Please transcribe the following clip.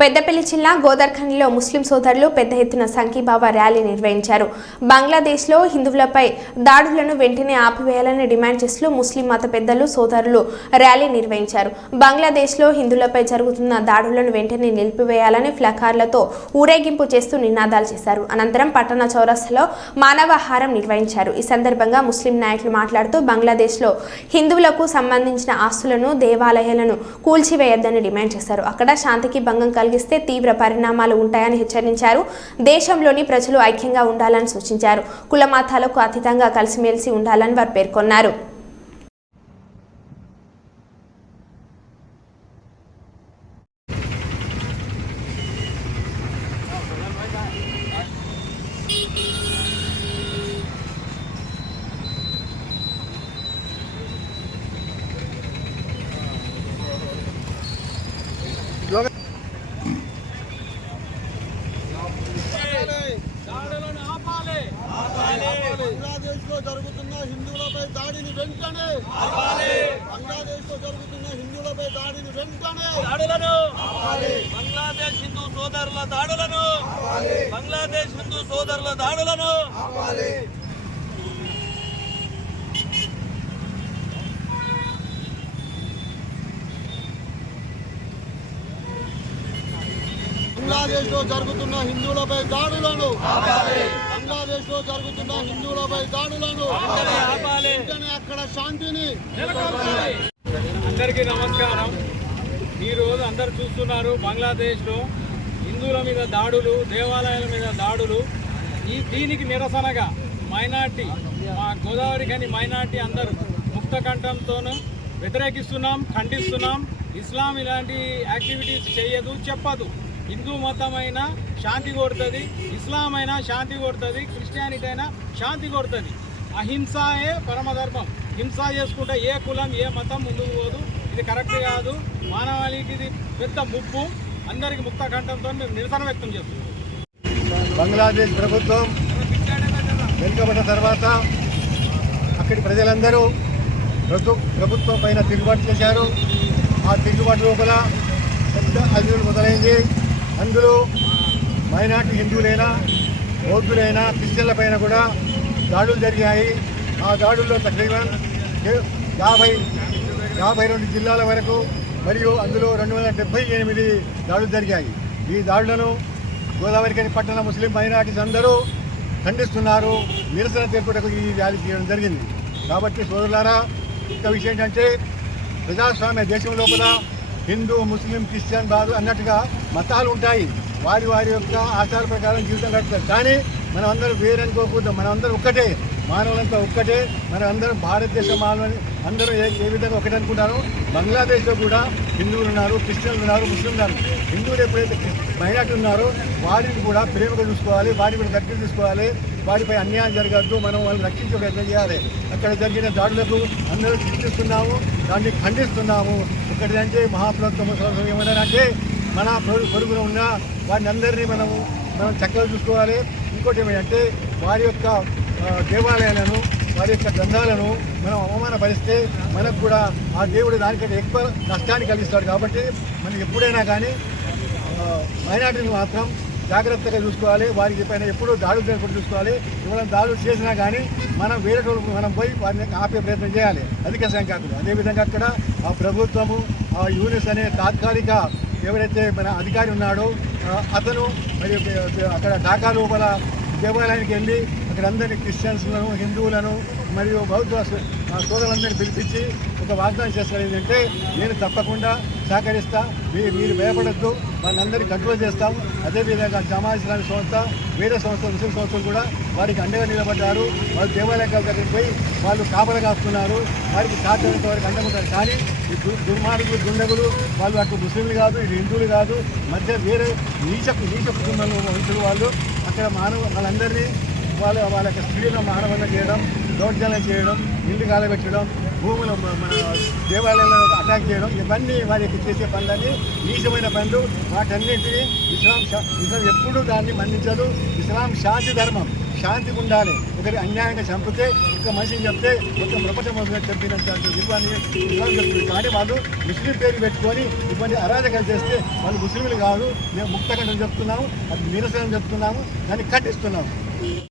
పెద్దపల్లి జిల్లా గోదర్ఖండ్లో ముస్లిం సోదరులు పెద్ద ఎత్తున సంఘీభావ ర్యాలీ నిర్వహించారు. బంగ్లాదేశ్లో హిందువులపై దాడులను వెంటనే ఆపివేయాలని డిమాండ్ చేస్తూ ముస్లిం మత పెద్దలు సోదరులు ర్యాలీ నిర్వహించారు. బంగ్లాదేశ్లో హిందువులపై జరుగుతున్న దాడులను వెంటనే నిలిపివేయాలని ఫ్లకార్లతో ఊరేగింపు చేస్తూ నినాదాలు చేశారు. అనంతరం పట్టణ చౌరస్తలో మానవాహారం నిర్వహించారు. ఈ సందర్భంగా ముస్లిం నాయకులు మాట్లాడుతూ బంగ్లాదేశ్లో హిందువులకు సంబంధించిన ఆస్తులను దేవాలయాలను కూల్చివేయొద్దని డిమాండ్ చేశారు. అక్కడ శాంతికి భంగం కలిగిస్తే తీవ్ర పరిణామాలు ఉంటాయని హెచ్చరించారు. దేశంలోని ప్రజలు ఐక్యంగా ఉండాలని సూచించారు. కుల మతాలకు అతీతంగా కలిసిమెలిసి ఉండాలని వారు పేర్కొన్నారు దాడులను ఆపాలి బంగ్లాదేశ్లో జరుగుతున్న హిందువులపై దాడిని వెంటనే బంగ్లాదేశ్లో జరుగుతున్న హిందువులపై దాడిని వెంటనే దాడులను. బంగ్లాదేశ్ హిందూ సోదరుల దాడులను. బంగ్లాదేశ్ హిందూ సోదరుల దాడులను. బంగ్లాదేశ్లో జరుగుతున్న హిందువులపై దాడులను. హిందువులపై దాడులను అక్కడ శాంతిని అందరికీ నమస్కారం. ఈరోజు అందరు చూస్తున్నారు బంగ్లాదేశ్లో హిందువుల మీద దాడులు దేవాలయాల మీద దాడులు. ఈ దీనికి నిరసనగా మైనార్టీ మా గోదావరి కానీ మైనార్టీ అందరూ ముక్త కంఠంతోనూ వ్యతిరేకిస్తున్నాం ఖండిస్తున్నాం. ఇస్లాం ఇలాంటి యాక్టివిటీస్ చేయదు చెప్పదు. హిందూ మతమైనా శాంతి కోరుతుంది ఇస్లాం అయినా శాంతి కోరుతుంది క్రిస్టియానిటీ అయినా శాంతి కోరుతుంది. అహింసయే పరమధర్మం. హింస చేసుకుంటే ఏ కులం ఏ మతం ముందుకు పోదు. ఇది కరెక్ట్ కాదు. మానవాళికి ఇది పెద్ద ముప్పు. అందరికి ముక్త కంఠంతో మేము నిరసన వ్యక్తం చేస్తున్నాం. బంగ్లాదేశ్ ప్రభుత్వం వెనుకబడిన తర్వాత అక్కడి ప్రజలందరూ ప్రభు ప్రభుత్వం పైన తిరుగుబాటు చేశారు. ఆ తిరుగుబాటు లోపల పెద్ద అభివృద్ధి మొదలైంది. అందులో మైనార్టీ హిందువులైనా బౌద్ధులైనా క్రిస్టియన్లపైన కూడా దాడులు జరిగాయి. ఆ దాడుల్లో తక్రీబన్ యాభై యాభై రెండు జిల్లాల వరకు మరియు అందులో రెండు వందల డెబ్బై ఎనిమిది దాడులు జరిగాయి. ఈ దాడులను గోదావరికని పట్టణ ముస్లిం మైనార్టీస్ అందరూ ఖండిస్తున్నారు. నిరసన తెలుపుటకు ఈ ర్యాలీ చేయడం జరిగింది. కాబట్టి సోదరులారా ఇంక విషయం ఏంటంటే ప్రజాస్వామ్య దేశం లోపల హిందూ ముస్లిం క్రిస్టియన్ బాధ అన్నట్టుగా మతాలు ఉంటాయి. వారి వారి యొక్క ఆచార ప్రకారం జీవితం గడుపుతారు. కానీ మనం అందరం వేరనుకోకూడదు మనం అందరం ఒక్కటే. మానవులంతా ఒక్కటే. మనం అందరం భారతదేశం మానవులని అందరూ ఏ ఏ విధంగా ఒకటే అనుకుంటారు బంగ్లాదేశ్లో కూడా హిందువులు ఉన్నారు క్రిస్టియన్లు ఉన్నారు ముస్లింలు ఉన్నారు. హిందువులు ఎప్పుడైతే మైనార్టీ ఉన్నారో వారిని కూడా ప్రేమగా చూసుకోవాలి వారిని కూడా దగ్గర తీసుకోవాలి. వారిపై అన్యాయం జరగద్దు. మనం వాళ్ళని రక్షించే ప్రయత్నం చేయాలి. అక్కడ జరిగిన దాడులకు అందరూ చింతిస్తున్నాము దాన్ని ఖండిస్తున్నాము. ఒకటిదంటే మహాప్రభుత్వం ఏమైనా అంటే మన పొరుగున ఉన్న వారిని అందరినీ మనము మనం చక్కగా చూసుకోవాలి. ఇంకోటి ఏమంటే వారి యొక్క దేవాలయాలను వారి యొక్క గ్రంథాలను మనం అవమానపరిస్తే మనకు కూడా ఆ దేవుడు దానికంటే ఎక్కువ నష్టాన్ని కలిగిస్తాడు. కాబట్టి మనం ఎప్పుడైనా కానీ మైనార్టీని మాత్రం జాగ్రత్తగా చూసుకోవాలి. వారికి పైన ఎప్పుడూ దాడులు చేయకుండా చూసుకోవాలి. ఎవరైనా దాడులు చేసినా కానీ మనం వేరే రోజులకు మనం పోయి వారిని ఆపే ప్రయత్నం చేయాలి. అధిక సంఖ్యాకులు. అదేవిధంగా అక్కడ ఆ ప్రభుత్వము ఆ యూనిస్ అనే తాత్కాలిక ఎవరైతే మన అధికారి ఉన్నాడో అతను మరి అక్కడ ఢాకా లోపల దేవాలయానికి వెళ్ళి అక్కడ అందరినీ క్రిస్టియన్స్లను హిందువులను మరియు బౌద్ధ సోదరులందరినీ పిలిపించి ఒక వాగ్దానం చేస్తారు. ఏంటంటే నేను తప్పకుండా సహకరిస్తా మీరు మీరు భయపడద్దు వాళ్ళందరినీ కంట్రోల్ చేస్తాం. అదేవిధంగా జమాత్ సంస్థ వేరే సంస్థలు ముస్లిం సంస్థలు కూడా వారికి అండగా నిలబడ్డారు. వాళ్ళు దేవాలయాల దగ్గరికి పోయి వాళ్ళు కాపలు కాస్తున్నారు. వారికి సాధ్యమైనంత వారికి అండగుంటారు కానీ ఈ దుర్మార్గులు దుండగులు వాళ్ళు అటు ముస్లింలు కాదు ఇటు హిందువులు కాదు మధ్య వేరే నీచ నీచ కుటుంబంలో మనుషులు వాళ్ళు అక్కడ మానవ వాళ్ళందరినీ వాళ్ళ వాళ్ళ యొక్క స్త్రీలను మానవంగా చేయడం దౌర్జన్యం చేయడం ఇల్లు కాలబెట్టడం భూములు మన దేవాలయాలను అటాక్ చేయడం ఇవన్నీ వారికి చేసే పనులన్నీ నీచమైన పనులు. వాటన్నింటినీ ఇస్లాం ఇస్లాం ఎప్పుడూ దాన్ని మన్నించదు. ఇస్లాం శాంతి ధర్మం. శాంతిగా ఉండాలి. ఒకరి అన్యాయంగా చంపితే ఒక మనిషిని చెప్తే మొత్తం ప్రపంచం మొదలుగా చెప్పినంత విలువని ఇస్లాం చెప్తుంది. కానీ వాళ్ళు ముస్లిం పేరు పెట్టుకొని ఇటువంటి అరాజకాలు చేస్తే వాళ్ళు ముస్లింలు కాదు. మేము ముక్తకంఠం చెప్తున్నాము అది నిరసనం చెప్తున్నాము దాన్ని ఖండిస్తున్నాము.